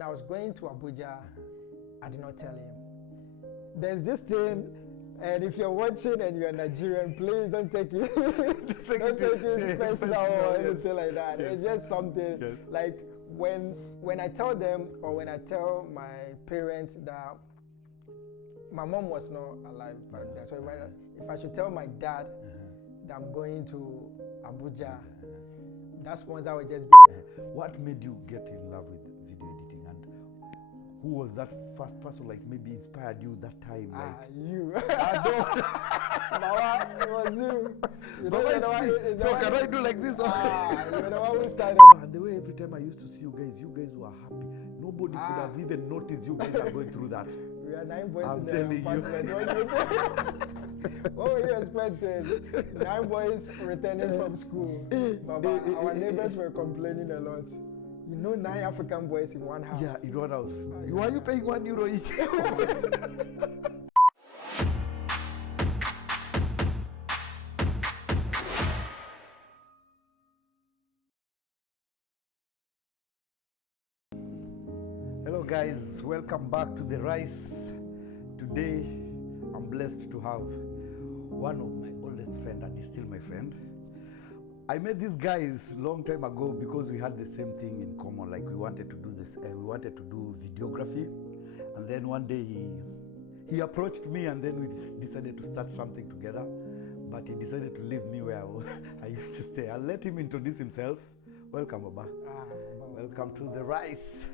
when I was going to Abuja, I did not tell him. There's this thing, and if you're watching and you're Nigerian, please don't take it, don't take it personal or anything like that. Yes. It's just something like when I tell them or when I tell my parents that my mom was not alive back then. So if I should tell my dad that I'm going to Abuja, that's once I would just be. What made you get in love with video editing, and who was that first person like maybe inspired you that time? You. I don't. Mama, it was you. So can I do like this? You're the one who started. And the way every time I used to see you guys were happy. Nobody could have even noticed you guys are going through that. We are 9 boys I'm in the telling apartment. What were you expecting? 9 boys returning from school. Baba, our neighbors were complaining a lot. You know, 9 African boys in one house. Yeah, in one house. Why are you paying €1 each? Hello guys, welcome back to The Rise. Today, I'm blessed to have one of my oldest friend, and he's still my friend. I met these guys long time ago because we had the same thing in common. Like we wanted to do this, we wanted to do videography, and then one day he approached me, and then we decided to start something together. But he decided to leave me where I used to stay. I'll let him introduce himself. Welcome, Baba. Welcome to The Rise.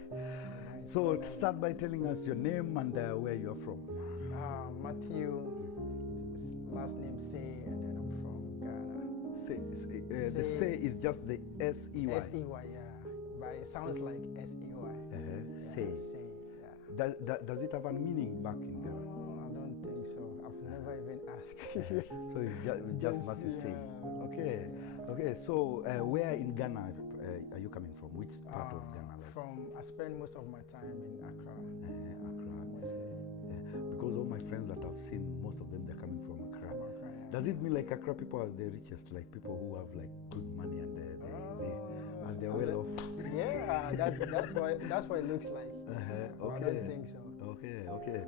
So start by telling us your name and where you are from. Mathew, last name Sey, and then I'm from Ghana. Sey. The Sey is just the S-E-Y. S-E-Y, yeah. But it sounds like S-E-Y. Sey. Sey, yeah. Does it have a meaning back in Ghana? No, I don't think so. I've never even asked. So it's just Mathew Sey. Okay. So where in Ghana are you coming from? Which part of Ghana? I spend most of my time in Accra. Accra. Mostly. Because all my friends that I've seen, most of them, they're coming from Accra. Does it mean like Accra people are the richest, like people who have like good money and they're well off? Yeah, that's what it looks like. Okay. I don't think so. Okay.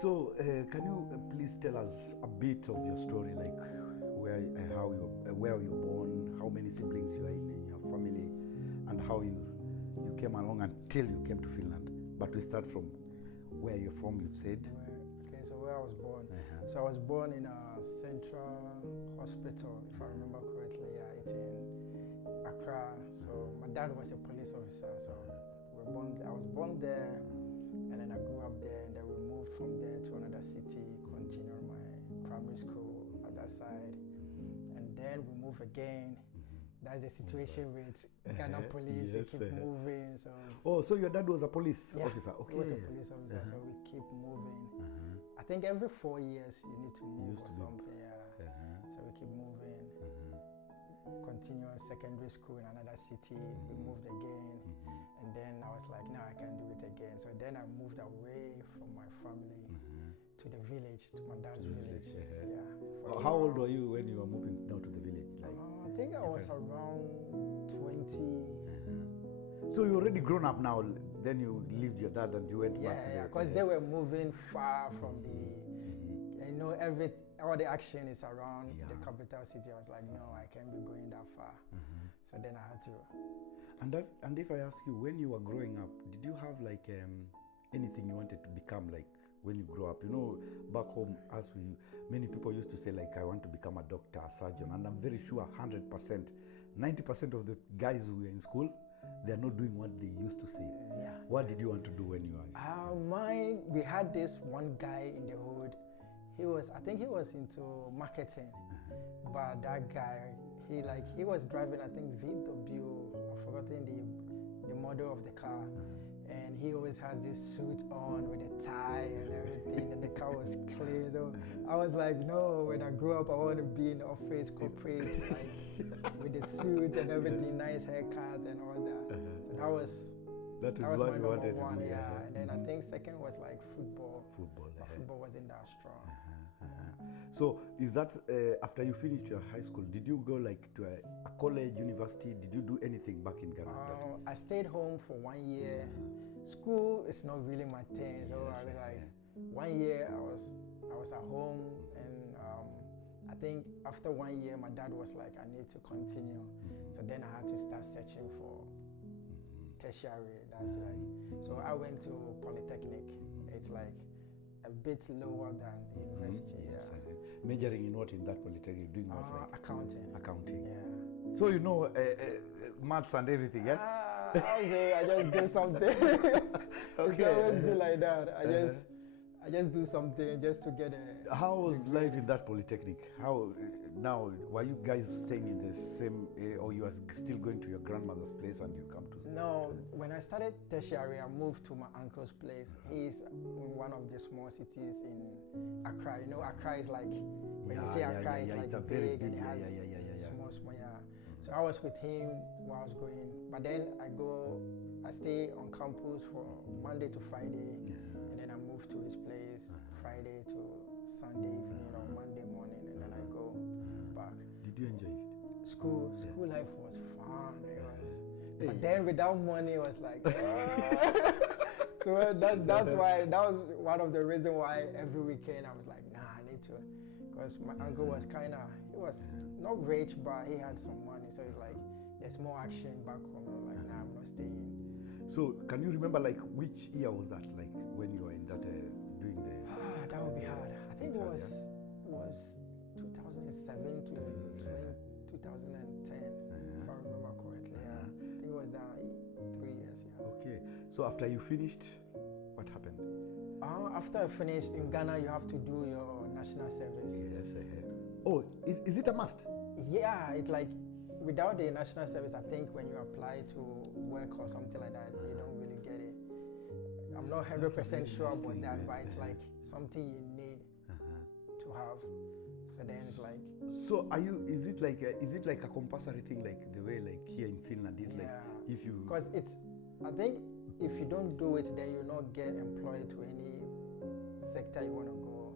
So can you please tell us a bit of your story, like where were you born, how many siblings you are in your family, and how you came along until you came to Finland. But we start from where you're from, you've said. Okay, so where I was born. So I was born in a central hospital, if I remember correctly. Yeah, it's in Accra. So my dad was a police officer. So I was born there, and then I grew up there, and then we moved from there to another city, continued my primary school at that side. And then we moved again. That's the situation with Ghana police. Yes, you keep moving. So your dad was a police officer? Okay. He was a police officer, so we keep moving. I think every 4 years you need to move or something. So we keep moving. Continue secondary school in another city. We moved again. And then I was like, no, I can't do it again. So then I moved away from my family to the village, to my dad's village. How old were you when you were moving down to the village? I think I was around 20. So you already grown up now, then you left your dad and you went back to because they were moving far from all the action is around the capital city. I was like, no, I can't be going that far. So then I had to. And if I ask you, when you were growing up, did you have like anything you wanted to become like when you grow up? You know, back home, many people used to say like, I want to become a doctor, a surgeon, and I'm very sure 100%, 90% of the guys who were in school, they're not doing what they used to say. What did you want to do when you were? We had this one guy in the hood. I think he was into marketing, but that guy, he was driving, I think VW, I've forgotten the model of the car. And he always has this suit on with a tie and everything, and the car was clean. So I was like, no, when I grow up, I want to be in the office, corporate, like with the suit and everything, nice haircut and all that. So that was what my you wanted one, to do. And then I think second was like football. But football wasn't that strong. So is that after you finished your high school, did you go like to a college, university? Did you do anything back in Ghana? I stayed home for 1 year, it's not really my thing. So Yes, I was like, yeah. 1 year I was at home, and I think after 1 year my dad was like, I need to continue. So then I had to start searching for tertiary. That's like, so I went to Polytechnic. It's like a bit lower than university. Yes, Yeah. Majoring in what in that polytechnic? Doing what, like Accounting. accounting? Yeah. So you know maths and everything, yeah? I just do something. It's always been like that. I just do something just to get a. How was life in that polytechnic? How now? Were you guys staying in the same area, or you are still going to your grandmother's place and you come to? No, when I started tertiary, I moved to my uncle's place. He's in one of the small cities in Accra. You know, Accra is like, when you say Accra, it's like it's a big, very big, and it has small, yeah. So I was with him while I was going. But then I stay on campus for Monday to Friday, and then I move to his place Friday to Sunday evening or Monday morning, and then I go back. Did you enjoy it? School life was fun. It was, but then without money, it was like. So that's why, that was one of the reasons why every weekend I was like, nah, I need to, because my uncle was he was not rich, but he had some money, so it's like there's more action back home. I was like, nah, I'm not staying. So can you remember like which year was that? Like when you were in that doing the? That would be hard. I think it was 2007 to 2010, if I remember correctly. Yeah, I think it was that 3 years. Yeah. Okay. So after you finished, what happened? After I finished in Ghana, you have to do your national service. Yes. Oh, is it a must? Yeah, it's like without the national service, I think when you apply to work or something like that, you don't really get it. I'm not 100% sure about that, but it's like something you need to have. So then it's like. So is it like a compulsory thing, like the way like here in Finland is like if you. Because I think if you don't do it, then you'll not get employed to any sector you want to go.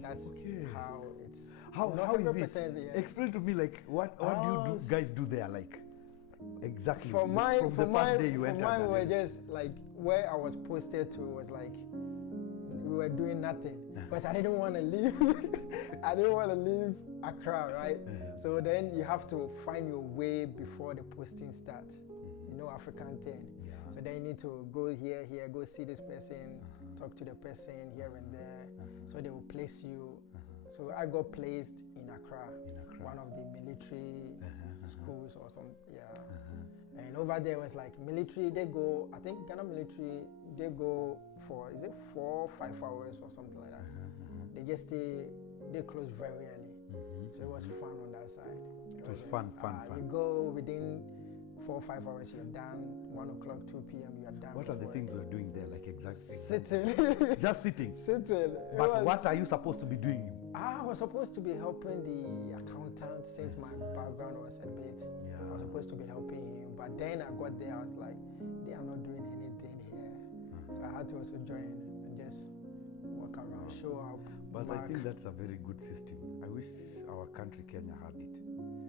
That's how it's. How is it? Yeah. Explain to me, like what do you guys do there, like exactly? For mine, from the first day you entered. For mine, we were just like where I was posted to was like we were doing nothing because I didn't want to leave. I didn't want to leave Accra, right? So then you have to find your way before the posting starts. You know, African thing. Yeah. So then you need to go here, go see this person, talk to the person here and there. So they will place you. So I got placed in Accra, one of the military schools or something, And over there was like military, they go, I think Ghana military, they go for, is it 4 or 5 hours or something like that. They just they close very early. So it was fun on that side. It was fun. You go within 4 or 5 hours, you're done. 1 o'clock, 2 p.m., you're done. What are the things you're doing there, like exactly? Sitting. Just sitting? Sitting. But what are you supposed to be doing? I was supposed to be helping the accountant since my background was a bit. I was supposed to be helping him. But then I got there, I was like, they are not doing anything here. So I had to also join and just walk around, show up. But I think that's a very good system. I wish our country, Kenya, had it.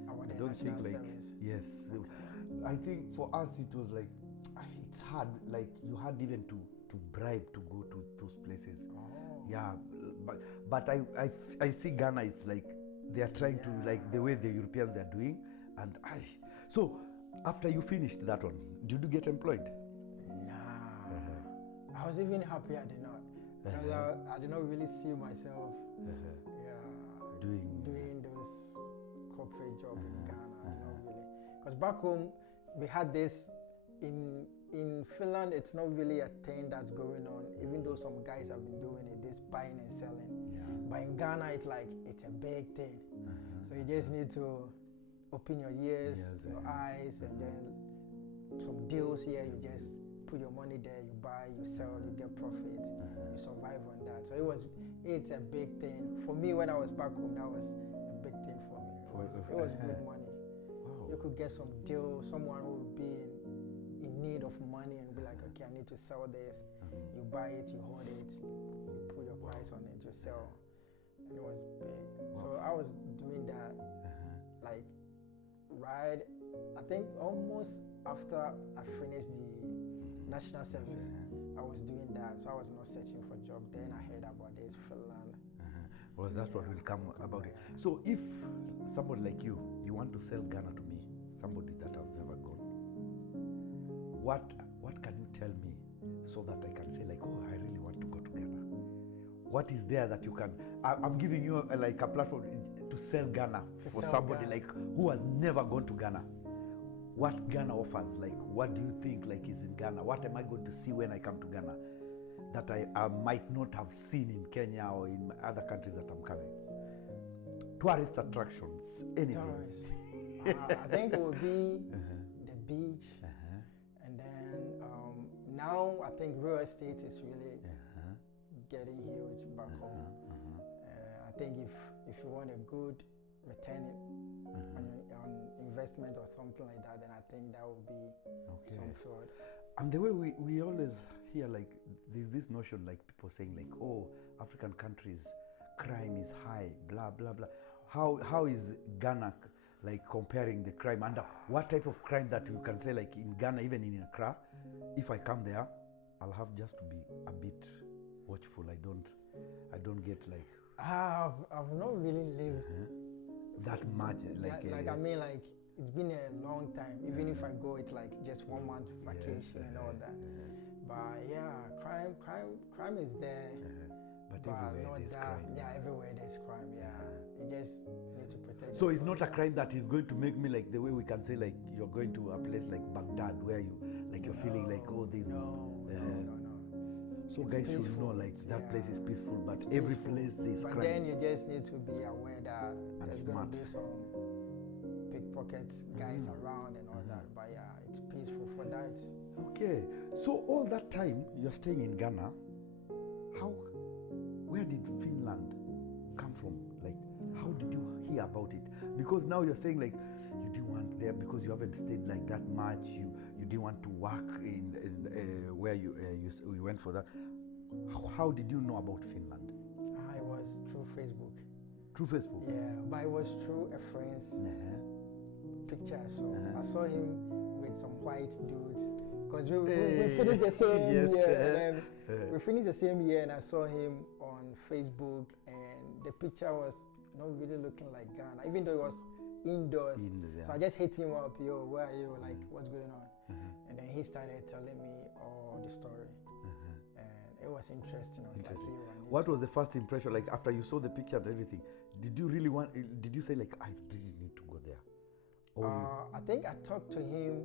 I don't think like, service. Yes. I think for us it was like, it's hard. Like you had even to bribe to go to those places. Yeah, but I see Ghana, it's like they are trying to, like the way the Europeans are doing. And so after you finished that one, did you get employed? Nah. I was even happy I did not. Because I did not really see myself doing those corporate jobs in Ghana. I did not really. Because back home, we had this in Finland, it's not really a thing that's going on, even though some guys have been doing it, this buying and selling. But in Ghana, it's like, it's a big thing. So you just need to open your ears, your eyes, and then some deals here, you just put your money there, you buy, you sell, you get profit, you survive on that. So it's a big thing. For me, when I was back home, that was a big thing for me. It was good money. Wow. You could get some deal, someone who would be in need of money and be like, okay, I need to sell this. You buy it, you hold it, you put your price on it, you sell. And it was big. So I was doing that, like, right, I think almost after I finished national service. I was doing that, so I was not searching for job. Then I heard about this Finland. Well, that's what will come about it. So if somebody like you want to sell Ghana to me, somebody that has never gone, what can you tell me so that I can say like, oh, I really want to go to Ghana? What is there that you can? I'm giving you like a platform to sell Ghana for somebody like who has never gone to Ghana. What Ghana offers, like what do you think like is in Ghana? What am I going to see when I come to Ghana that I might not have seen in Kenya or in other countries that I'm coming? Tourist attractions, anything. I think it would be the beach, and then now I think real estate is really getting huge back home. I think if you want a good return on investment or something like that, then I think that would be some fraud. And the way we always hear like there's this notion like people saying like, oh, African countries crime is high, blah blah blah. How is Ghana like comparing the crime, and what type of crime that you can say like in Ghana, even in Accra, if I come there, I'll have just to be a bit watchful. I don't get like I've not really lived that much I mean like it's been a long time. Even if I go, it's like just 1 month vacation and all that. But yeah, crime is there. But everywhere there's crime. Yeah, everywhere there's crime. Yeah, you just need to protect. So it's not a crime that is going to make me like the way we can say like you're going to a place like Baghdad where you like you're feeling like there's no. So it's guys peaceful. should know like that place is peaceful, but every place there's crime. But then you just need to be aware that there's going smart. to be some pickpocket guys around and all that. But yeah, it's peaceful for that. Okay, so all that time you're staying in Ghana, where did Finland come from? Like, how did you hear about it? Because now you're saying like you didn't want there because you haven't stayed like that much. You didn't want to work in where you went for that. How did you know about Finland? It was through Facebook. Through Facebook? Yeah, but it was through a friend's picture. So I saw him with some white dudes. Because we finished the same year, and then we finished the same year, and I saw him on Facebook, and the picture was not really looking like Ghana, even though it was indoors. So I just hit him up, yo, where are you? Like, what's going on? And then he started telling me all the story, and it was interesting. I was like, yo, what was the first impression? Like after you saw the picture and everything, did you really want? Did you say like, I really need to go there? I think I talked to him.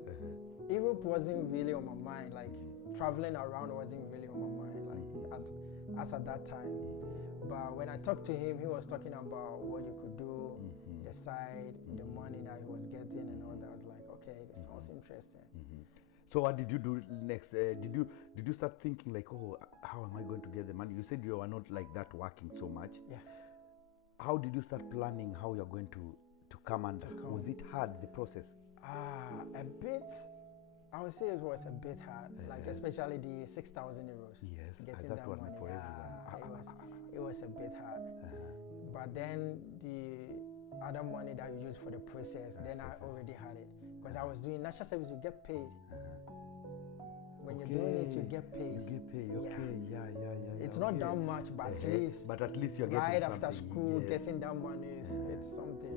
Europe wasn't really on my mind. Like traveling around wasn't really on my mind. Like at that time. But when I talked to him, he was talking about what you could do, the side, the money that he was getting, and all that. I was like, okay, this sounds interesting. So what did you do next? Did you start thinking like, oh, how am I going to get the money? You said you are not like that working so much. Yeah. How did you start planning how you're going to come under? Was it hard, the process? A bit. I would say it was a bit hard, like especially the 6,000 euros. Yes, getting that one money. for everyone. It was a bit hard. But then the other money that you use for the process, then I already had it. Because I was doing national service, you get paid. When you're doing it, you get paid. You get paid, okay, yeah. It's not that much, but at least you're getting right something. After school, getting that money, it's something.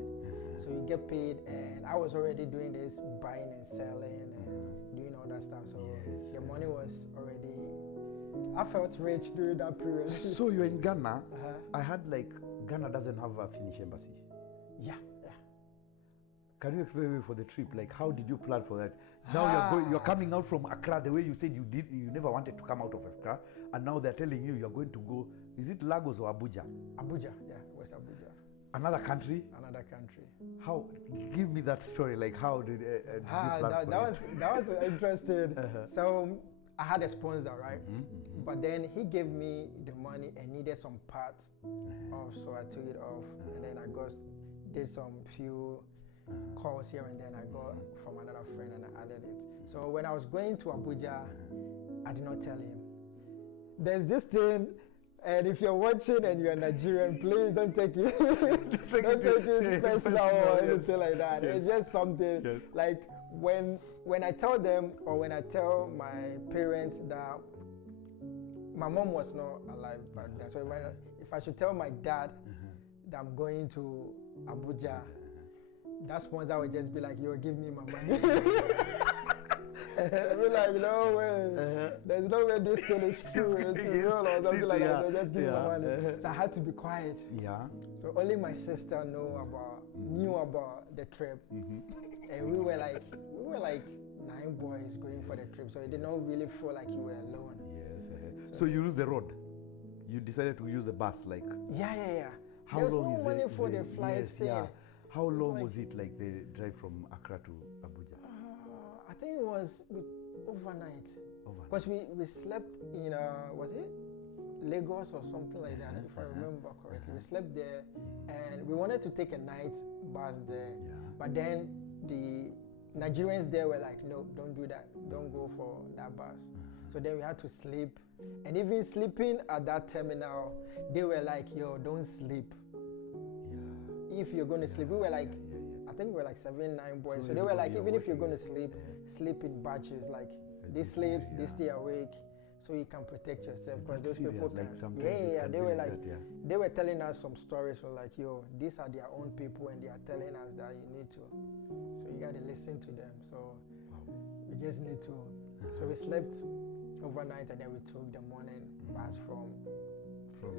So you get paid, and I was already doing this, buying and selling and doing all that stuff. So the money was already, I felt rich during that period. So you're in Ghana. I heard like Ghana doesn't have a Finnish embassy. Yeah. Can you explain me for the trip? Like, how did you plan for that? Now you're coming out from Accra the way you said you never wanted to come out of Accra, and now they're telling you you're going to go. Is it Lagos or Abuja? Abuja, yeah, it was Abuja. Another country? Another country. How? Give me that story. Like, how did you plan for that was interesting. So I had a sponsor, right? But then he gave me the money and needed some parts off, so I took it off, and then I did some few calls here and then I got from another friend and I added it. So when I was going to Abuja, I did not tell him. There's this thing. And if you're watching and you're Nigerian, please don't take it. Don't take it personal or anything like that. It's just something like when I tell them, or when I tell my parents that my mom was not alive back then, so if I should tell my dad that I'm going to Abuja, that sponsor would just be like, "Yo, give me my money." I'll be like, "No way, there's no way this thing is true, it's real," or something like that. So just give me my money. So I had to be quiet. Yeah. So only my sister knew about the trip, and we were like 9 boys going for the trip. So it did not really feel like you were alone. Yes. So you use the road. You decided to use a bus, like. Yeah. How There's long no is money it? for the flights. How long was it, like the drive from Accra to Abuja? I think it was overnight. Because we slept in, was it Lagos or something like that, if I remember correctly. We slept there, and we wanted to take a night bus there. But then the Nigerians there were like, "No, don't do that. Don't go for that bus." So then we had to sleep. And even sleeping at that terminal, they were like, "Yo, don't sleep. If you're going to sleep," we were like, I think we were like 7, 9 boys. So they were like, "Even if you're going to sleep, sleep in batches. Like, this sleeps, they stay awake, so you can protect yourself." Because those people can. Like they were like, they were telling us some stories. Were like, "Yo, these are their own people, and they are telling us that you need to. So you got to listen to them." So we just need to. So we slept overnight, and then we took the morning bus from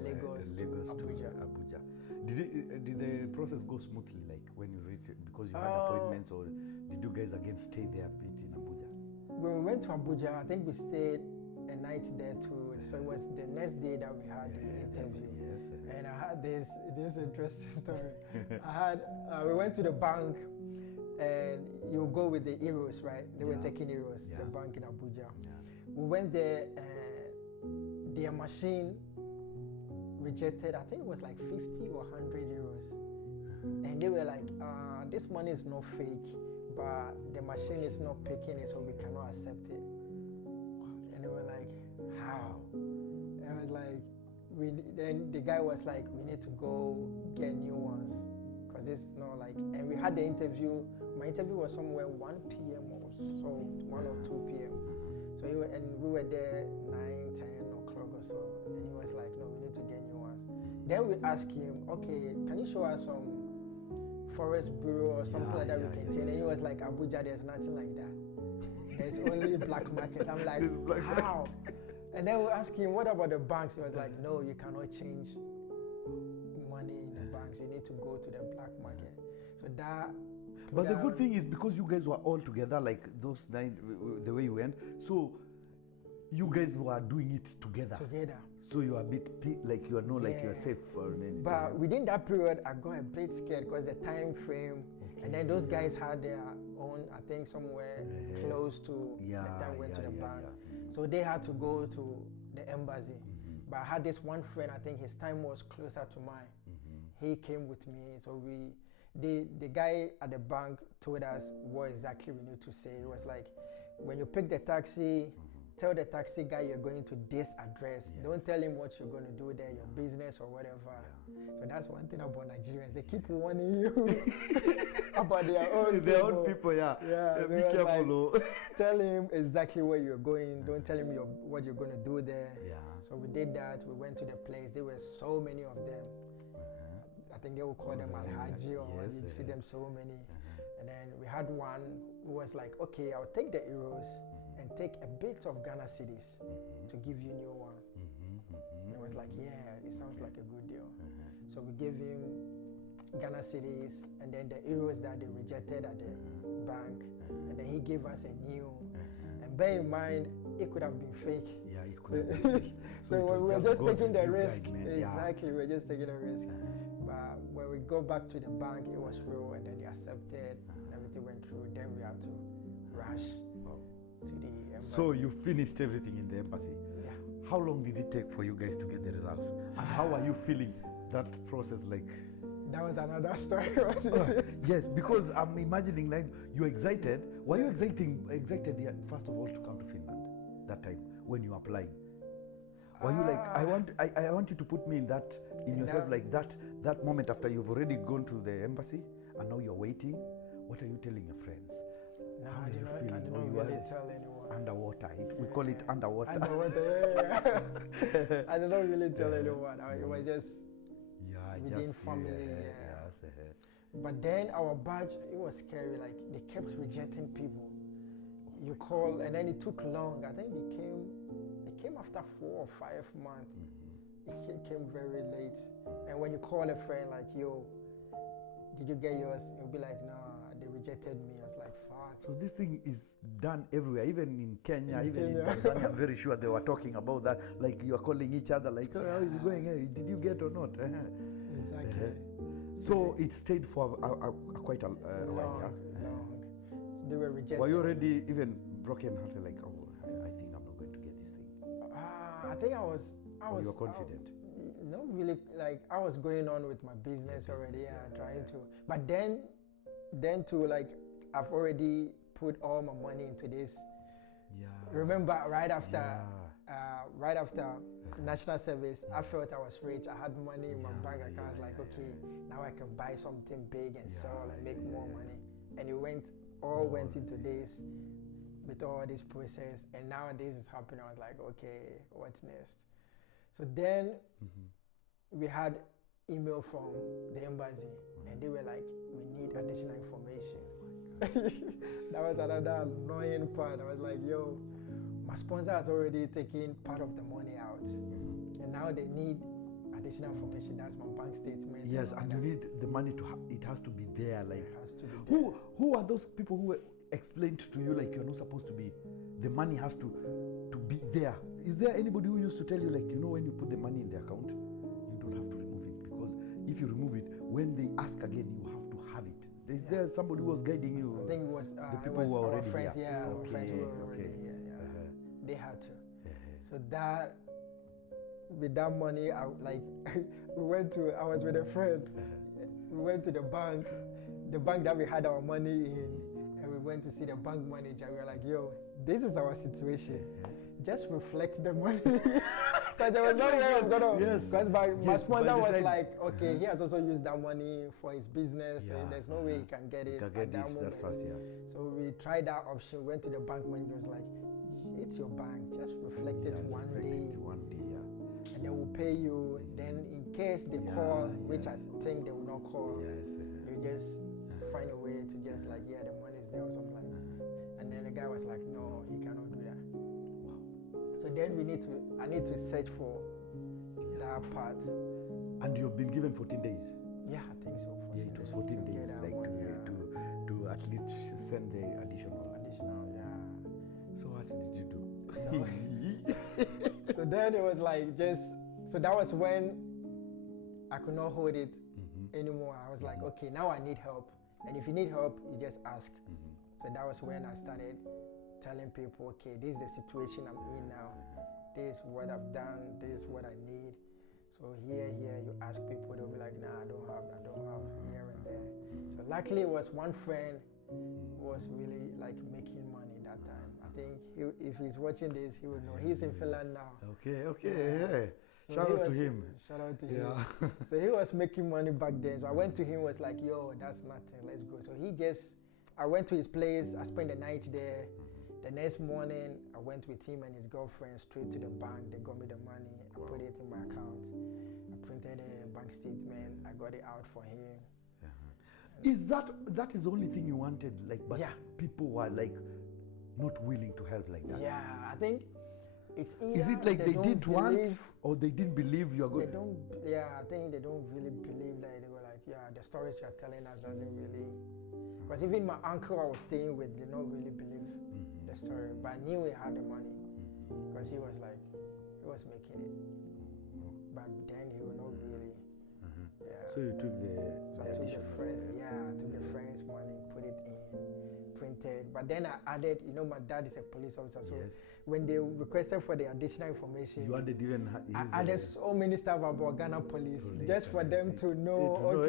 Lagos to Abuja. Did the process go smoothly, like when you reached, because you had appointments, or did you guys again stay there a bit in Abuja? When we went to Abuja, I think we stayed a night there too. So it was the next day that we had the interview. And I had this interesting story. We went to the bank, and you go with the euros, right? They were taking euros, the bank in Abuja. We went there, and their machine rejected, I think it was like 50 or 100 euros. And they were like, "This money is not fake, but the machine is not picking it, so we cannot accept it." And they were like, "How?" And I was like, then the guy was like, "We need to go get new ones, because this is not like," and we had the interview. My interview was somewhere 1 p.m. or so, 1 or 2 p.m. So we were there 9, 10 o'clock or so. And he was like, "No, we need to get new ones." Then we asked him, "Okay, can you show us some forest bureau or something like that we can change?" And he was like, "Abuja, there's nothing like that. There's only black market." I'm like, "How?" And then we asked him, "What about the banks?" He was like, "No, you cannot change money in the banks. You need to go to the black market." So that. But the good thing is, because you guys were all together, like those 9, the way you went, so you guys were doing it together. So you are a bit like you are not like you are safe or anything. But within that period, I got a bit scared because the time frame, and then those guys had their own, I think somewhere close to the time we went to the bank. So they had to go to the embassy. But I had this one friend, I think his time was closer to mine. He came with me, so the guy at the bank told us what exactly we need to say. It was like, when you pick the taxi, tell the taxi guy you're going to this address. Don't tell him what you're going to do there, your business or whatever. So that's one thing about Nigerians. They keep warning you about their own people. Be careful. Like, tell him exactly where you're going. Don't tell him what you're going to do there. So we did that. We went to the place. There were so many of them. I think they will call them Alhaji, or you see them so many. And then we had one who was like, "Okay, I'll take the euros and take a bit of Ghana cedis to give you new one." And I was like, "Yeah, it sounds like a good deal." So we gave him Ghana cedis, and then the euros that they rejected at the bank, and then he gave us a new. And bear in mind, it could have been fake. It could have been. So we were just taking the risk. Exactly, we were just taking a risk. But when we go back to the bank, it was real, and then they accepted, and everything went through. Then we had to rush to the embassy. So you finished everything in the embassy? Yeah. How long did it take for you guys to get the results? And how are you feeling that process like? That was another story. Yes, because I'm imagining like you're excited. Were you excited first of all to come to Finland that time when you applied? Were you like, I want you to put me in yourself, like that moment after you've already gone to the embassy and now you're waiting? What are you telling your friends? No, How I were did you not. I feeling? did Or not you were really tell anyone. underwater. We call it underwater. Underwater. Yeah. I did not really tell anyone. It was just within just family. Yes. But then our batch, it was scary. Like they kept rejecting people. You call, and then it took long. I think it came after 4 or 5 months. It came very late. And when you call a friend like, yo, did you get yours? You'll be like, nah, they rejected me. I was like, fuck. So this thing is done everywhere, even in Kenya, in Tanzania. I'm very sure they were talking about that. Like you are calling each other, like, oh, how is it going? Hey, did you get or not? Exactly. So it stayed for quite a while. Long. So they were rejected. Were you already even broken-hearted, like, oh, I think I'm not going to get this thing? I think I was. Or you were confident? Not really. Like I was going on with my business already, trying to. But then too, like I've already put all my money into this. Yeah. Remember, right after national service, I felt I was rich. I had money in my bank account. I was like, okay, now I can buy something big and sell and make more money. And it went into this with all this process. And now this is happening. I was like, okay, what's next? So then we had email from the embassy, and they were like, we need additional information. That was another annoying part. I was like, yo, my sponsor has already taken part of the money out, and now they need additional information. That's my bank statement. Yes, and you need the money it has to be there. Like, it has to be there. Who are those people who explained to you like you're not supposed to be? The money has to be there. Is there anybody who used to tell you, like, you know, when you put the money in the account, you don't have to remove it, because if you remove it, when they ask again, you have to have it. Is there somebody who was guiding you? I think it was the people who were our already friends. here. Yeah, our friends who were already here. They had to. So that, with that money, I was with a friend. We went to the bank that we had our money in, and we went to see the bank manager. We were like, yo, this is our situation. Just reflect the money. Because there was no way I was going to. Yes. Because my sponsor was like, okay, he has also used that money for his business. So there's no way he can get it at that moment. Fast, So we tried that option, went to the bank manager, was like, it's your bank, just reflect it one day. And they will pay you. Then in case they call, which I think they will not call, you just find a way to just like, the money is there or something like that. And then the guy was like, no, you cannot do that. So then I need to search for that part. And you've been given 14 days? Yeah, I think so. It was 14 days, like to at least send the additional. So what did you do? So then it was like so that was when I could not hold it anymore. I was like, okay, now I need help. And if you need help, you just ask. So that was when I started telling people, okay, this is the situation I'm in now. This is what I've done. This is what I need. So here, you ask people, they'll be like, nah, I don't have, here and there. So luckily it was one friend who was really like making money that time. I think if he's watching this, he will know. He's in Finland now. Okay. So shout out to him. Shout out to him. So he was making money back then. So I went to him, was like, yo, that's nothing, let's go. So I went to his place, I spent the night there. The next morning, I went with him and his girlfriend straight to the bank. They got me the money. I put it in my account. I printed a bank statement. I got it out for him. Is that is the only thing you wanted? Like, but people were like not willing to help like that. Yeah, I think it's either. Is it like they didn't want or they didn't believe you are good? They don't. Yeah, I think they don't really believe that. They were like, the stories you're telling us doesn't really. Because even my uncle I was staying with did not really believe the story, but I knew he had the money because he was making it. But then he would not really. So you took the additional. I took the friend's money, put it in, printed. But then I added, my dad is a police officer, so when they requested for the additional information, you added even I added so many stuff about Ghana police just for them to know.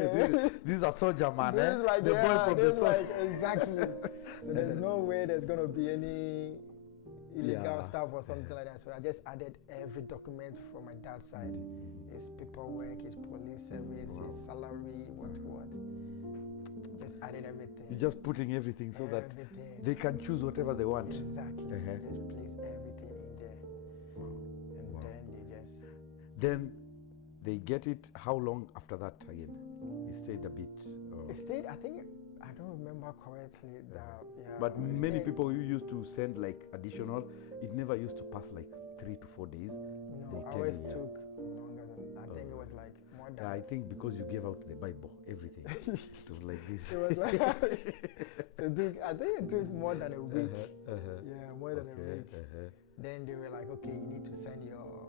This is a soldier man. This is like, the boy from the like exactly. So there's no way there's gonna be any illegal stuff or something like that. So I just added every document from my dad's side. His paperwork, his police service, his salary, what. Just added everything. You're just putting everything so that Everything. they can choose whatever they want. Exactly. Uh-huh. Just place everything in there. And Wow. then they just... Then they get it. How long after that again? He stayed a bit. It stayed, I think, I don't remember correctly. But it many stayed- people who used to send like additional, it never used to pass like 3 to 4 days. No, they I tell always me, yeah. took longer than, I think it was like more than... I think because you gave out the Bible, everything. It was like this. It was like, I think it took more than a week. Yeah, more than a week. Then they were like, okay, you need to send your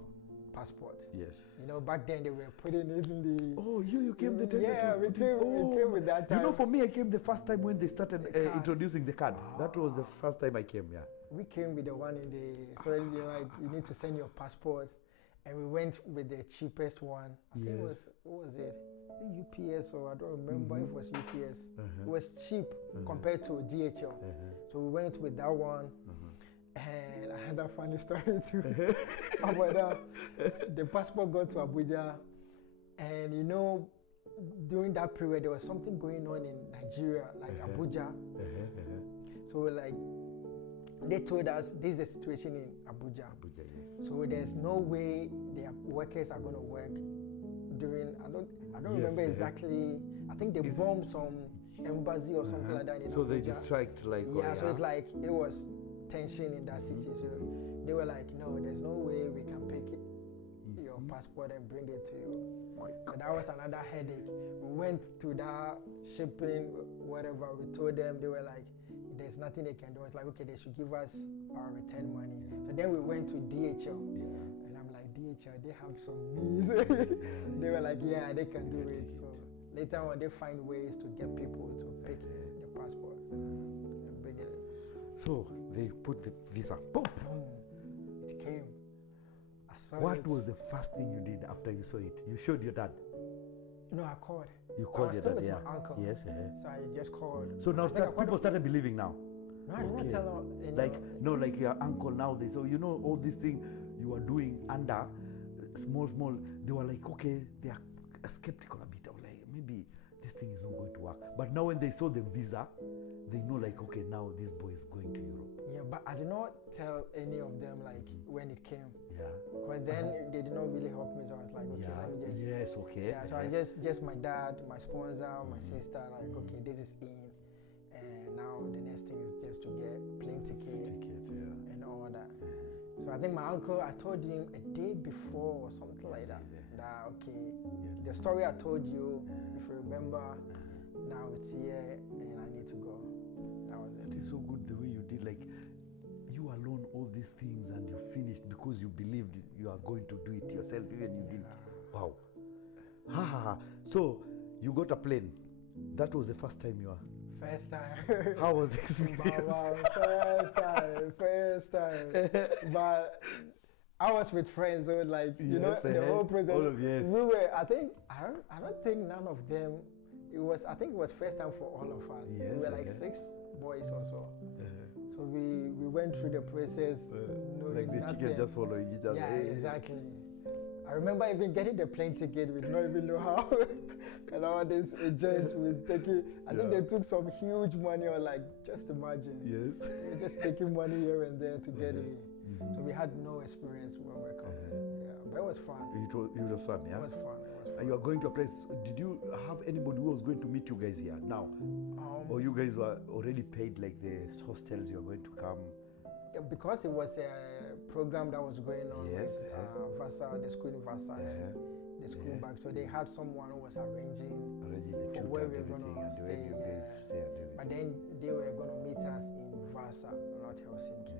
passport. Yes. You know, back then they were putting it in the... Oh, you came the time. Yeah, we came with that time. You know, for me, I came the first time when they started introducing the card. That was the first time I came, yeah. We came with the one in the... So you're like, you need to send your passport. And we went with the cheapest one. I think it was, what was it? I think UPS, or I don't remember if it was UPS. It was cheap compared to DHL. So we went with that one. And I had a funny story too about that. The passport got to Abuja, and you know, during that period there was something going on in Nigeria, like Abuja. So like, they told us this is the situation in Abuja. Abuja, yes. So there's no way their workers are going to work during. I don't remember exactly. I think they bombed some embassy or something like that in So Abuja. they distract like. Yeah, so it's like it was tension in that city. So they were like, no, there's no way we can pick your passport and bring it to you. So that was another headache. We went to that shipping, whatever. We told them, they were like, there's nothing they can do. It's like, okay, they should give us our return money. So then we went to DHL. And I'm like, DHL, they have some means. They were like, yeah, they can do it. So later on, they find ways to get people to pick the passport and bring it in. So they put the visa. Boom. Boom. It came. I saw it. What was the first thing you did after you saw it? You showed your dad. No, I called. You I called was your still dad, with yeah. my uncle. Yes. So I just called. So now I think I called people him. started believing now. No, I did not tell any Like like your uncle now. They so you know all these things you are doing under small. They were like, okay, they are skeptical a bit. Like maybe this thing is not going to work. But now when they saw the visa, they know like, okay, now this boy is going to Europe. Yeah, but I did not tell any of them like when it came. Yeah. Because then they did not really help me. So I was like, okay, let me just. Yes. Okay. Yeah, so I just my dad, my sponsor, my sister, like, okay, this is in. And now the next thing is just to get plane ticket and all that. So I think my uncle, I told him a day before or something like that. That, okay, the story I told you, if you remember, now it's here and I need to go. That was it. That is so good the way you did. Like you alone, all these things, and you finished because you believed you are going to do it yourself, even you didn't. Wow. Ha ha ha. So you got a plane. That was the first time you are. First time. How was the experience? Wow, first time. But I was with friends, so like, you know, the whole process. We were, I don't think none of them, I think it was first time for all of us. Yes, we were like 6 boys or so. So we went through the process. Like the chicken just following each other. Yeah, exactly. I remember even getting the plane ticket. We did not even know how. And all these agents were taking, I think they took some huge money, or like, just imagine. Yes. They're just taking money here and there to get it. So we had no experience when we were coming. Yeah, but it was fun. It was fun, yeah? It was fun. And you are going to a place. Did you have anybody who was going to meet you guys here now? Or you guys were already paid like the hostels you are going to come? Yeah, because it was a program that was going on with Vasa, the school in Vasa, the school back. So they had someone who was arranging the for where we were going to stay. But then they were going to meet us in Vasa, not Helsinki.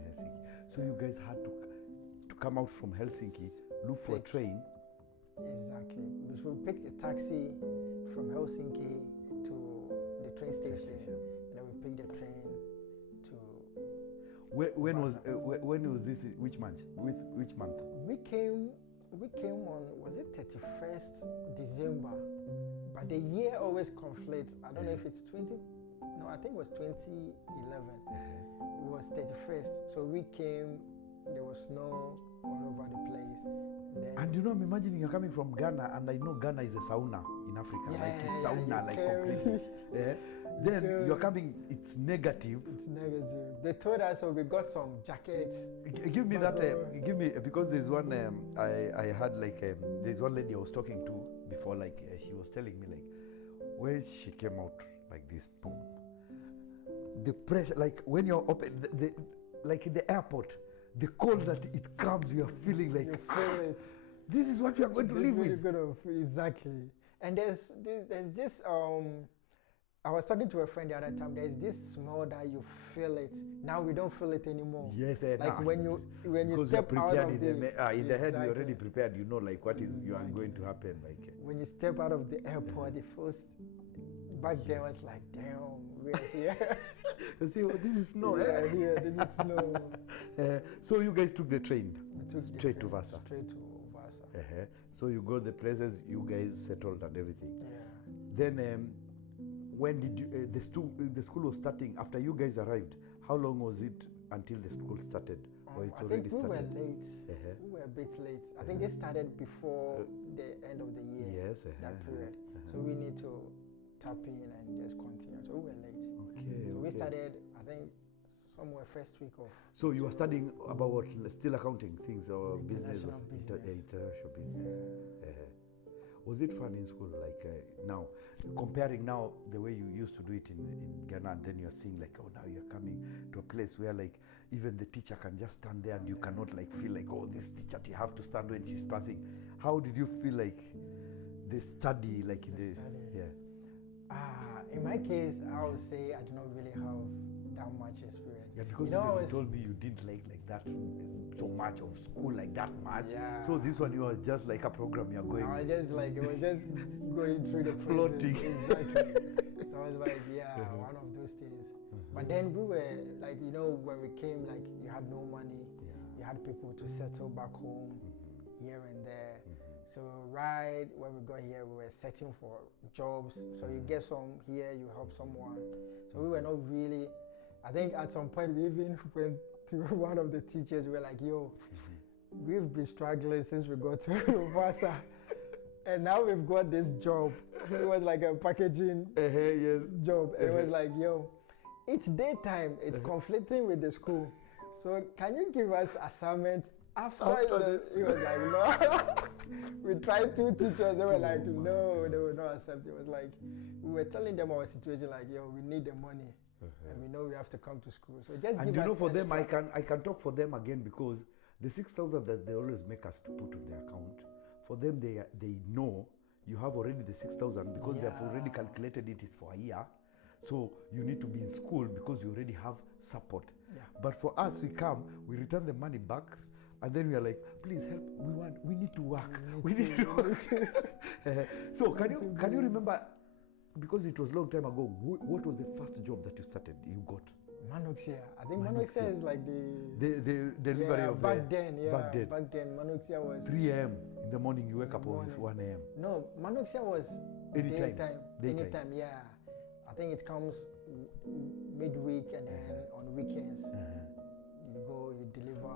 So you guys had to come out from Helsinki, look for a train. Exactly. So we picked a taxi from Helsinki to the train station, and then we picked the train to. When was this? Which month? Which month? We came on, was it 31st December? But the year always conflicts. I don't know if it's I think it was 2011. It was 31st. So we came, there was snow all over the place. And you know, I'm imagining you're coming from Ghana, and I know Ghana is a sauna in Africa. It's sauna, completely. Then you're coming, it's negative. It's negative. They told us, so we got some jackets. Give me that, give me, because there's one, I had like, there's one lady I was talking to before, like, she was telling me, like, when she came out like this, boom, the pressure, like when you're open, like in the airport, the cold that it comes, you're feeling like, You feel it. this is what we are going to live with. Exactly. And there's this, I was talking to a friend the other time, there's this smell that you feel it. Now we don't feel it anymore. Yes, like when you because step you're out prepared of in the head, you're Exactly. already prepared. You know, like what is you are going to happen. Like When you step out of the airport, the first, back then was like, damn, we're here. you see, oh, this is snow. We are here, this is snow. So you guys took the train We took the straight to train Vasa. Straight to Vasa. So you go the places, you guys settled and everything. Yeah. Then when did you, the school was starting, after you guys arrived, how long was it until the school started? Or it's I already think we started? were late. We were a bit late. I think it started before the end of the year. Yes. That period. So we need to tap in and just continue. So we were late. Okay. So we started, I think, somewhere first week of. So you were studying about what? Still accounting things or business? International business. International business. Was it fun in school? Like now, comparing now the way you used to do it in Ghana, and then you're seeing like, oh, now you're coming to a place where like even the teacher can just stand there and you cannot like feel like, oh, this teacher, you have to stand when she's passing. How did you feel like the study, like in the study. yeah? In my case, I would say I do not really have that much experience. Yeah, because you told me you didn't like that so much of school, like that much. Yeah. So this one, you are just like a program you're going. I was just like, it was just going through the Floating. Exactly. So I was like, yeah, one of those things. But then we were like, you know, when we came, like you had no money, you had people to settle back home here and there. So right when we got here, we were searching for jobs. So you get some here, you help someone. So we were not really, I think at some point we even went to one of the teachers, we were like, yo, we've been struggling since we got to Vasa. And now we've got this job. It was like a packaging job. And it was like, yo, it's daytime, it's conflicting with the school. So can you give us assignments after this? He was like, no. We tried 2 teachers, they were like, no, they would not accept. It was like, we were telling them our situation, like, yo, we need the money. And we know we have to come to school. So just and give you us know, for extra. them, I can talk for them again, because the 6,000 that they always make us to put on their account, for them they know you have already the 6,000 because they have already calculated it is for a year. So you need to be in school because you already have support. Yeah. But for us, we come, we return the money back, and then we are like, please help, we need to work. We need to work. So can you remember, because it was a long time ago, what was the first job that you started, you got? Manoxia. I think Manoxia is like the delivery of back then, back then. Manoxia was 3 a.m. in the morning, you wake up with 1 a.m. No, Manoxia was Anytime. Anytime, yeah. I think it comes midweek and then on weekends. You go, you deliver.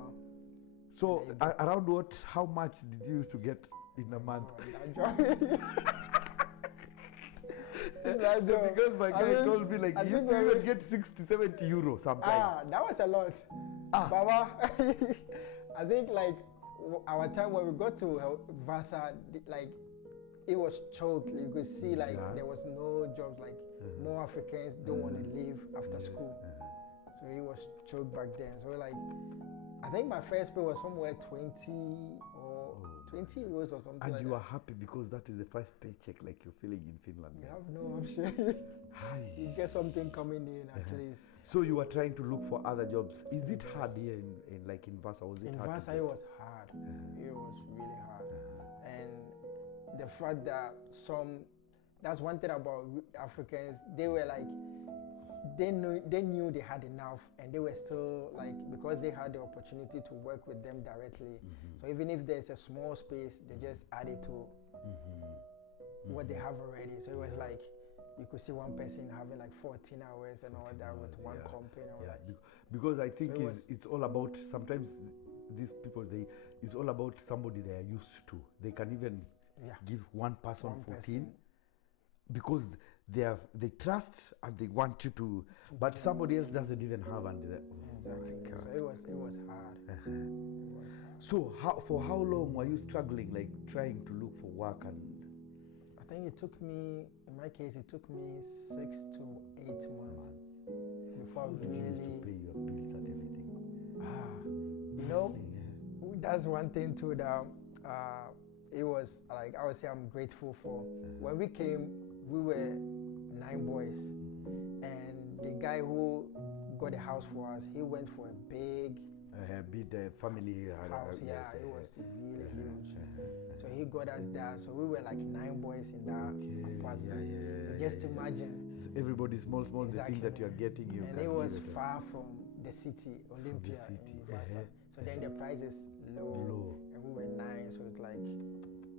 So around how much did you used to get in a month? That job. That job. Because my guy told me like he used to even get 60, 70 euros sometimes. That was a lot. Baba, I think like our time when we got to Vasa, like it was choked. You could see like there was no jobs. Like more Africans don't want to leave after school. So it was choked back then. So like, I think my first pay was somewhere 20 or 20 euros or something. And like you that. are happy because that is the first paycheck like you're feeling in Finland. You have no option. You get something coming in at least. So you were trying to look for other jobs. Is it hard here in like in Vasa? Was it in hard? Vasa, it was hard. It was really hard. And the fact that that's one thing about Africans, they were like, they knew they had enough, and they were still like, because they had the opportunity to work with them directly. So even if there's a small space, they just add it to what they have already. So it was like, you could see one person having like 14 hours and all that with one company. Because I think it's all about, sometimes these people, it's all about somebody they are used to. They can even give one person 14 because they trust and they want you to, but somebody else doesn't even have, and Exactly. So it was hard. Uh-huh. It was hard. So for how long were you struggling, like trying to look for work? And I think it took me, in my case, it took me 6 to 8 months before how did you used really. to pay your bills and everything? You know, Hustling, that's one thing too that it was like, I would say I'm grateful for. When we came, we were 9 boys, and the guy who got the house for us, he went for a big family house. yes, It was really huge. So he got us there. So we were like 9 boys in that apartment. So just imagine. Everybody small, Exactly. the thing that you are getting. You And can it was give far from the city, Olympia, city. in Vasa. So then the price is low, and we were 9. So it's like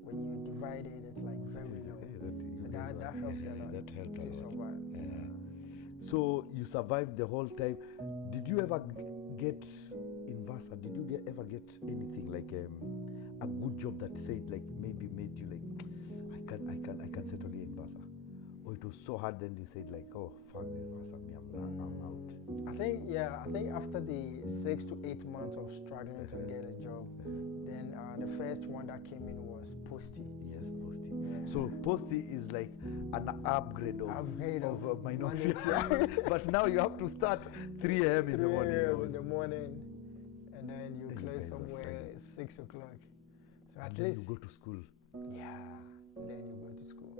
when you divide it, it's like very low. So that helped a lot. That helped to a lot. survive. So you survived the whole time. Did you ever get in Vasa? Did you ever get anything like a good job that said like maybe made you like I can settle here in Vasa? Or it was so hard then you said like, oh fuck this Vasa, me I'm out. I think after the 6 to 8 months of struggling to get a job, then the first one that came in was Posty. Yes, Posty. Yeah. So Posty is like an upgrade of Minority. But now you have to start 3 a.m. in the morning. 3 a.m. in the morning, and then you Then you close guys were somewhere struggling. 6 o'clock. So And at then least you go to school. yeah, then you go to school.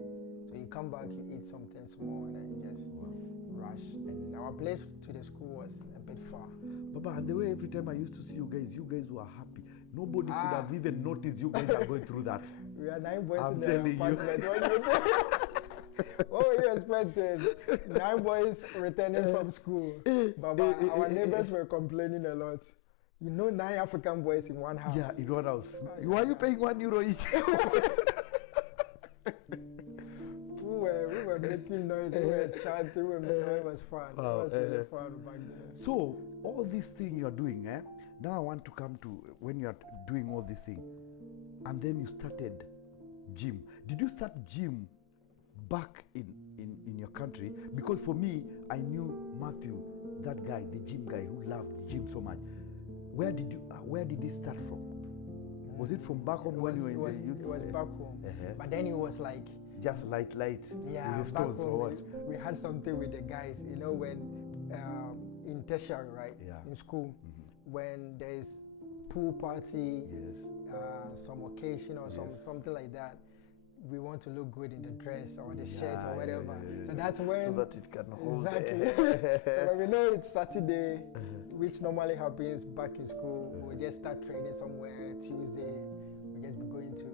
So you come back, you eat something small, and then you just rush. And our place to the school was a bit far. Baba, and the way every time I used to see you guys were happy. Nobody could have even noticed you guys are going through that. We are 9 boys I'm in the telling you. apartment. What were you expecting? 9 boys returning from school. Baba, our neighbors were complaining a lot. You know, 9 African boys in one house. Yeah, in one house. Why are you paying €1 each? We were making noise, we were chanting, it was fun. Wow, It was really fun back then. So, all this thing you're doing, now I want to come to when you're doing all this thing. And then you started gym. Did you start gym back in your country? Because for me, I knew Mathew, that guy, the gym guy who loved the gym so much. Where did it start from? Was it from back home when you were in the youth? It was back home. But then it was like, just light yeah, with the back stones home, or what? we had something with the guys, you know, when in tertiary, right? Yeah. In school, when there's pool party, Yes. some occasion or something like that, we want to look good in the dress or the shirt or whatever. So that's when. So that it can hold. Exactly. So when we know it's Saturday, which normally happens back in school, we'll just start training somewhere. Tuesday, we'll just be going to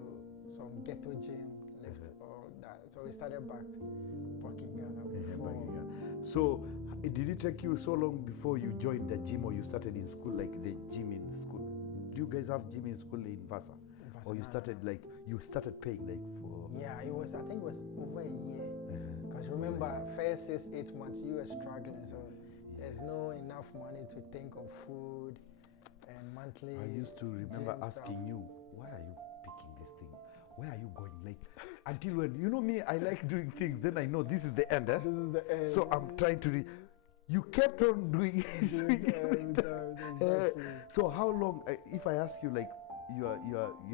some ghetto gym, lift all that. So we started back in Ghana before. So did it take you so long before you joined the gym or you started in school, like the gym in school? Do you guys have gym in school in Vasa? Or you started you started paying like for? Yeah, I think it was over a year. Because remember, first 6, 8 months you were struggling, so there's no enough money to think of food and monthly. I used to remember gym asking stuff. you, why are you picking this thing? Where are you going? Like until when you know me, I like doing things. Then I know this is the end. This is the end. So I'm trying to. You kept on doing it. Exactly. So how long? If I ask you, like you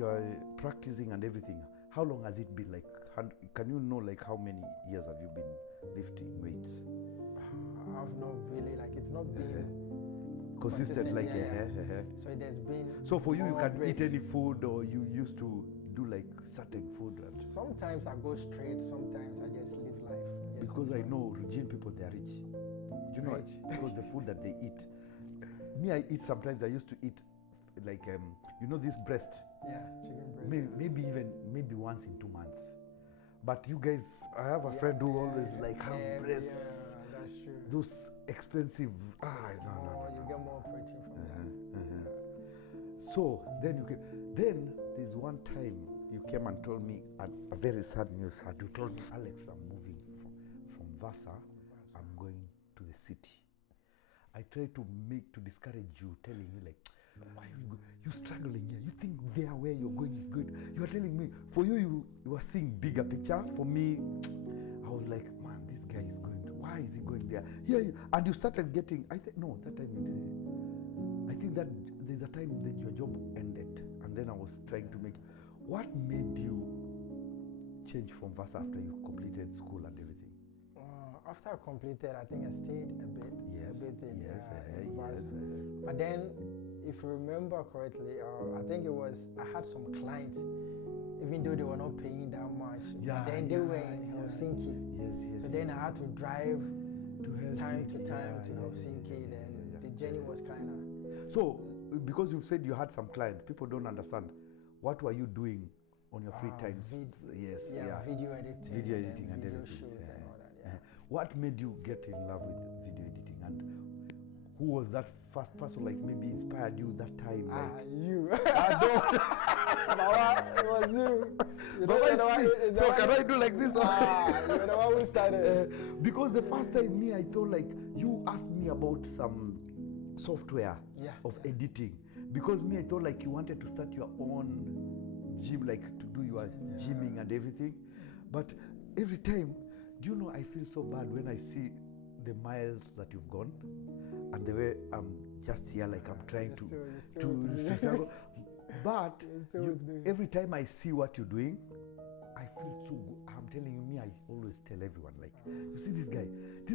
are practicing and everything, how long has it been? Like, can you know like how many years have you been lifting weights? I've not really it's not been consistent. Like So it has been. So for you, you can breaks. eat any food, or you used to do like certain food. Sometimes I go straight. Sometimes I just live life. Because I know Regine people, they are rich. Do you know? Rich. Because the food that they eat. Me, I eat sometimes. I used to eat like this breast. Yeah, chicken breast. Maybe once in 2 months. But you guys, I have a friend who always like have breasts. Yeah, that's true. Those expensive. No. You get more protein from that. So then Then there's one time you came and told me a very sad news. You told me, Alex, I'm moving from Vasa. I'm going to the city. I tried to discourage you, telling you like, why you struggling here? You think there where you're going is good? You are telling me, for you were seeing bigger picture. For me, I was like, man, why is he going there? Yeah, and you started getting, I think, no, that time, I think that there's a time that your job ended, and then I was trying to make, what made you change from Vasa after you completed school and everything? After I completed, I think I stayed a bit. Yes, In Vasa. But then, if you remember correctly, I think I had some clients, even though they were not paying that much, but then they were in Helsinki. Yes. So then I had to drive to Helsinki, time to Helsinki. Then the journey was kind of. So, because you've said you had some clients, people don't understand. What were you doing on your free time? Video editing. Video editing and video everything. shoot and all that. Yeah. What made you get in love with video editing, and who was that first person, like maybe inspired you that time? You. I don't. Mama, it was you. So can I do like this? You're the one who started. Because the first time I thought like you asked me about some software of editing. Because I thought like you wanted to start your own gym, like to do your gymming and everything. But every time, do you know, I feel so bad when I see the miles that you've gone and the way I'm just here, like I'm trying to but every time I see what you're doing, I feel so good. I'm telling you, I always tell everyone, like, you see this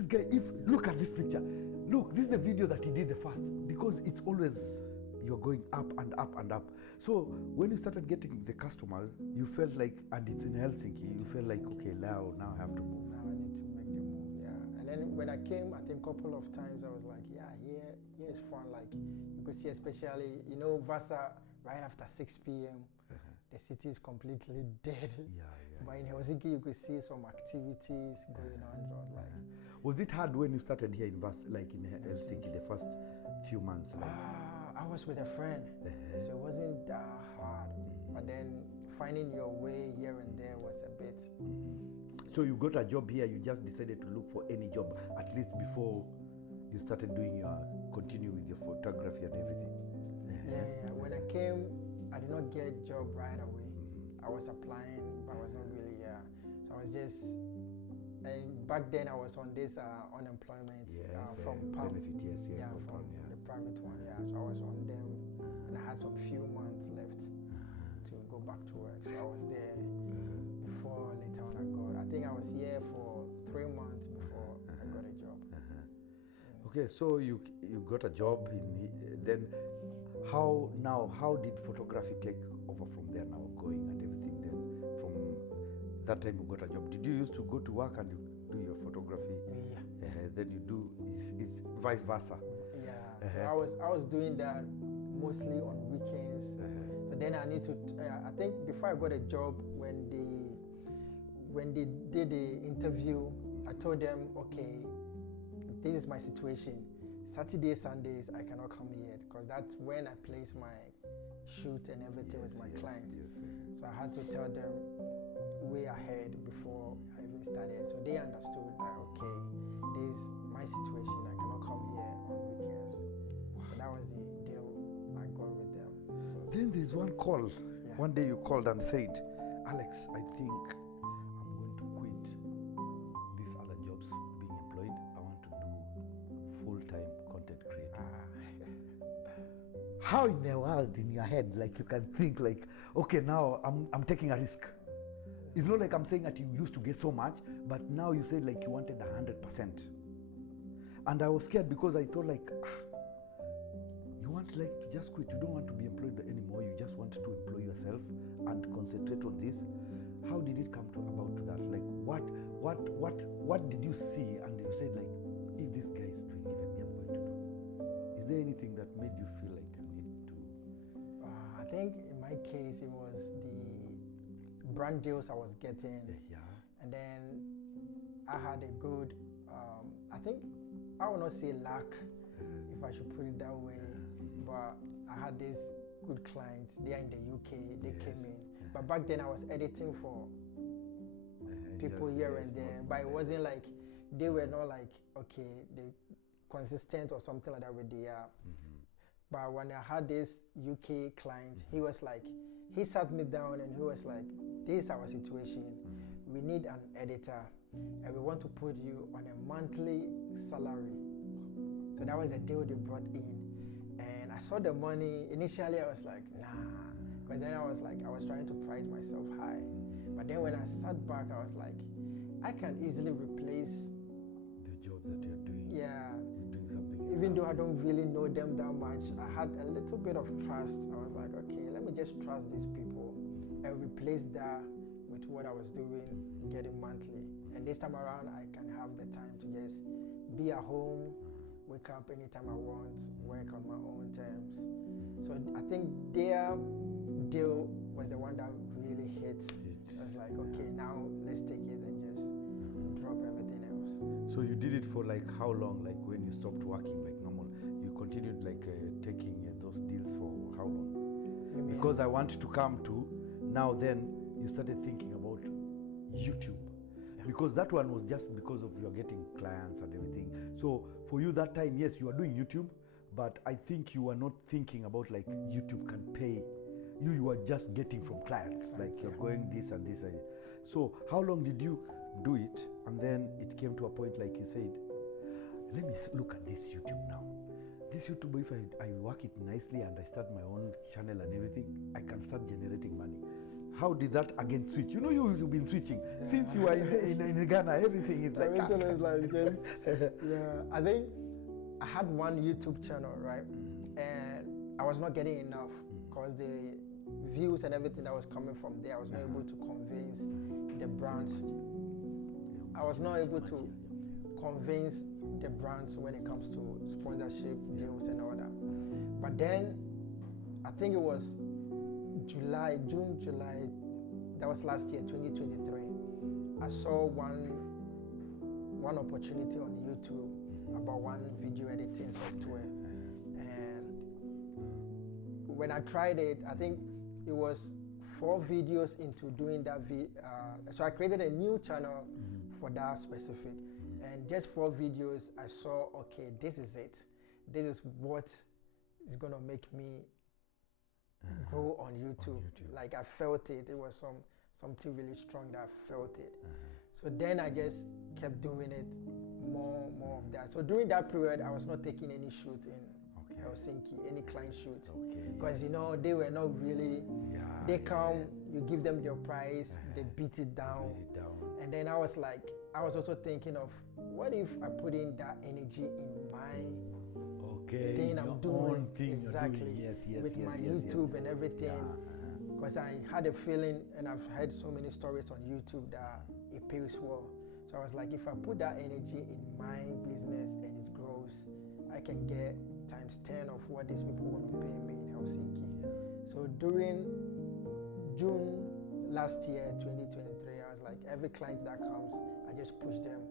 guy, look at this picture. Look, this is the video that he did the first, because it's always, you're going up and up and up. So when you started getting the customers, you felt like, and it's in Helsinki, you felt like, okay, now I have to move. Now I need to make the move, yeah. And then when I came, I think a couple of times I was like, here is fun. Like, you could see especially, Vasa, right after 6 p.m., the city is completely dead. But in Helsinki, you could see some activities going on. So was it hard when you started here in like in Helsinki, the first few months? I was with a friend, so it wasn't that hard. But then finding your way here and there was a bit. So you got a job here, you just decided to look for any job, at least before you started continue with your photography and everything? Yeah. When I came, I did not get a job right away. I was applying, but I was not really, So I was just, and back then I was on this unemployment from PAM. Benefit, from the private one, So I was on them, and I had some few months left to go back to work. So I was there before later on I think I was here for 3 months before I got a job. Okay, so you got a job then how did photography take over from there now, going and everything then? From that time you got a job, did you used to go to work and you do your photography? Then you do, it's vice versa? So I was doing that mostly on weekends. So then I need to, I think before I got a job, when they did the interview, I told them, okay, this is my situation. Saturdays, Sundays, I cannot come here because that's when I place my shoot and everything with my clients. So I had to tell them way ahead before I even started. So they understood that, okay, this is my situation. I cannot come here on weekends. So that was the deal I got with them. Then there's one call. One day you called and said, Alex, I think I'm going to quit these other jobs being employed. I want to do full-time content creating. How in the world in your head, like you can think like, okay, now I'm taking a risk. It's not like I'm saying that you used to get so much, but now you said like you wanted 100%. And I was scared because I thought like, you want like to just quit. You don't want to be employed anymore. You just want to employ yourself and concentrate on this. How did it come about to that? Like what did you see and you said like, if this guy is doing, even me, I'm going to do. Is there anything that made you feel like you need to? I think in my case it was the brand deals I was getting, and then I had a good, I think I will not say luck, if I should put it that way, but I had these good clients. They are in the UK. They came in, but back then I was editing for people here and there, but it wasn't like they were not like okay, they consistent or something like that with the. But when I had this UK client, he was like, he sat me down and he was like, this is our situation. We need an editor. and we want to put you on a monthly salary. So that was the deal they brought in. And I saw the money. Initially, I was like, nah. Because then I was trying to price myself high. But then when I sat back, I was like, I can easily replace the jobs that you're doing. Yeah. You're doing something. Even though I don't really know them that much, I had a little bit of trust. I was like, okay, let me just trust these people and replace that with what I was doing, getting monthly. And this time around, I can have the time to just be at home, wake up anytime I want, work on my own terms. So I think their deal was the one that really hit. I was like, okay, now let's take it and just drop everything else. So you did it for like how long? Like when you stopped working like normal, you continued like taking those deals for how long? Because I want to come to now. Then you started thinking about YouTube. Yeah. Because that one was just because of you are getting clients and everything. So for you that time, yes, you are doing YouTube, but I think you are not thinking about like YouTube can pay. You are just getting from clients, like you're going this and this. So how long did you do it? And then it came to a point, like you said, let me look at this YouTube now. This YouTube, if I work it nicely and I start my own channel and everything, I can start generating money. How did that again switch? You know, you've been switching. Yeah. Since you are in Ghana, everything is like... Everything is like just... Yeah. I think I had one YouTube channel, right? And I was not getting enough because the views and everything that was coming from there, I was not able to convince the brands. I was not able to convince the brands when it comes to sponsorship deals and all that. But then, I think it was June, July, that was last year, 2023. I saw one opportunity on YouTube about one video editing software. And when I tried it, I think it was 4 videos into doing that. So I created a new channel for that specific. And just 4 videos, I saw, okay, this is it. This is what is going to make me grow on YouTube. Like I felt it. It was something really strong that I felt it. So then I just kept doing it more of that. So during that period, I was not taking any shoot in Helsinki, any client shoots. Because, you know, they were not really, they come, you give them their price, they beat it down. And then I was also thinking of, what if I put in that energy in my thing I'm doing, exactly, with my YouTube and everything. Because I had a feeling, and I've heard so many stories on YouTube that it pays well. So I was like, if I put that energy in my business and it grows, I can get times 10 of what these people want to pay me in Helsinki. So during June last year, 2023, I was like, every client that comes, I just push them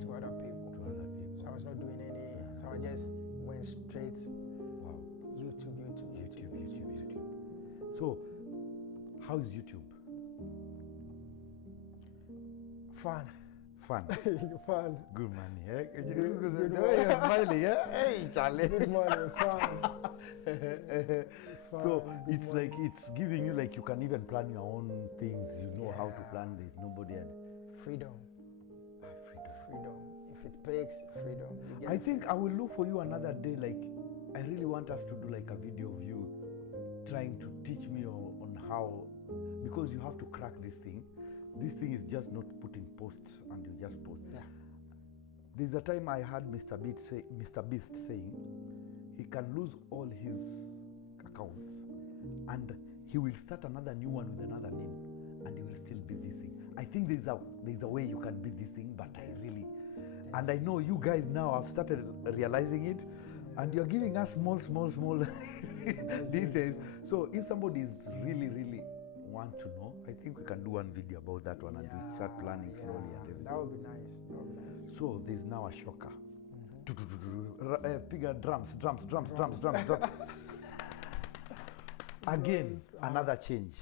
to other people. So I was not doing any, so I just went straight YouTube. So, how is YouTube? Fun. Fun. Fun. Good money, eh? Good the way you're smiling, eh? Hey, Charlie. Good money, fun. So it's money. Like it's giving you like you can even plan your own things. You know how to plan. There's nobody else. Freedom. Freedom. If it pays, freedom. I think I will look for you another day. Like I really want us to do like a video of you trying to teach me on how, because you have to crack this thing. This thing is just not putting posts and you just post. Yeah. There's a time I heard Mr. Beast saying he can lose all his accounts and he will start another new one with another name and he will still build this thing. I think there's a way you can build this thing, but and I know you guys now have started realizing it, and you're giving us small details. So if somebody is really want to know, I think we can do one video about that one and we start planning slowly and everything. That would be nice. So there's now a shocker. Bigger drums. Again, another change.